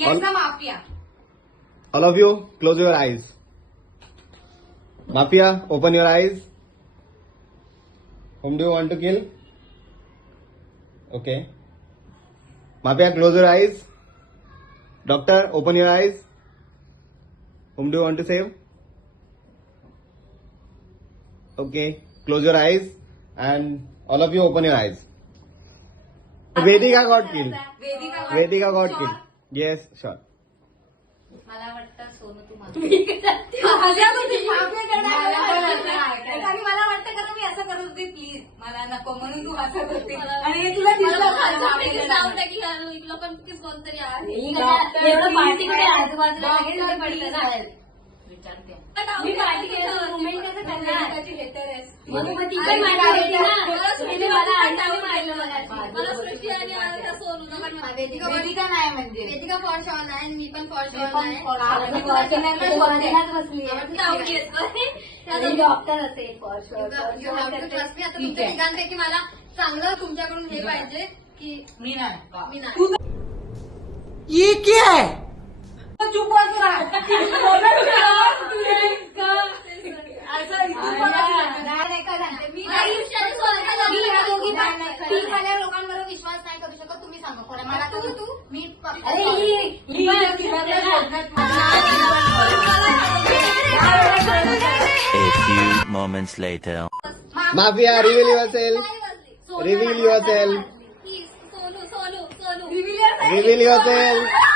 Guess the mafia. All of you, close your eyes. Mafia, open your eyes. Whom do you want to kill? Okay. Mafia, close your eyes. Doctor, open your eyes. Whom do you want to save? Okay. Close your eyes. And all of you, open your eyes. Vedika got killed. Vedika got killed. Yes, sure. मला वाटतं सोनू तू आणि मला वाटतं का मी असं करत होते please मला नको म्हणून तू असं करते आणि हे तुला कोणतरी आहे आजूबाजूला विचारते मी पार्टी केलं मुमेंट कसं करणार वेदिका नाही म्हणजे वेदिका फॉर शॉल आहे मी पण फॉर शॉल डॉक्टर असेल फॉर शॉल आता तुमच्या ठिकाणपैकी मला चांगलं तुमच्याकडून हे पाहिजे की मी नाही मी नाही ये क्या है? चुप लोकांवर विश्वास नाही करू शकत तुम्ही सांगा कोणा मला तू मी A few moments later. Mafia, reveal yourself. Reveal yourself. Sonu Sonu Sonu Reveal yourself.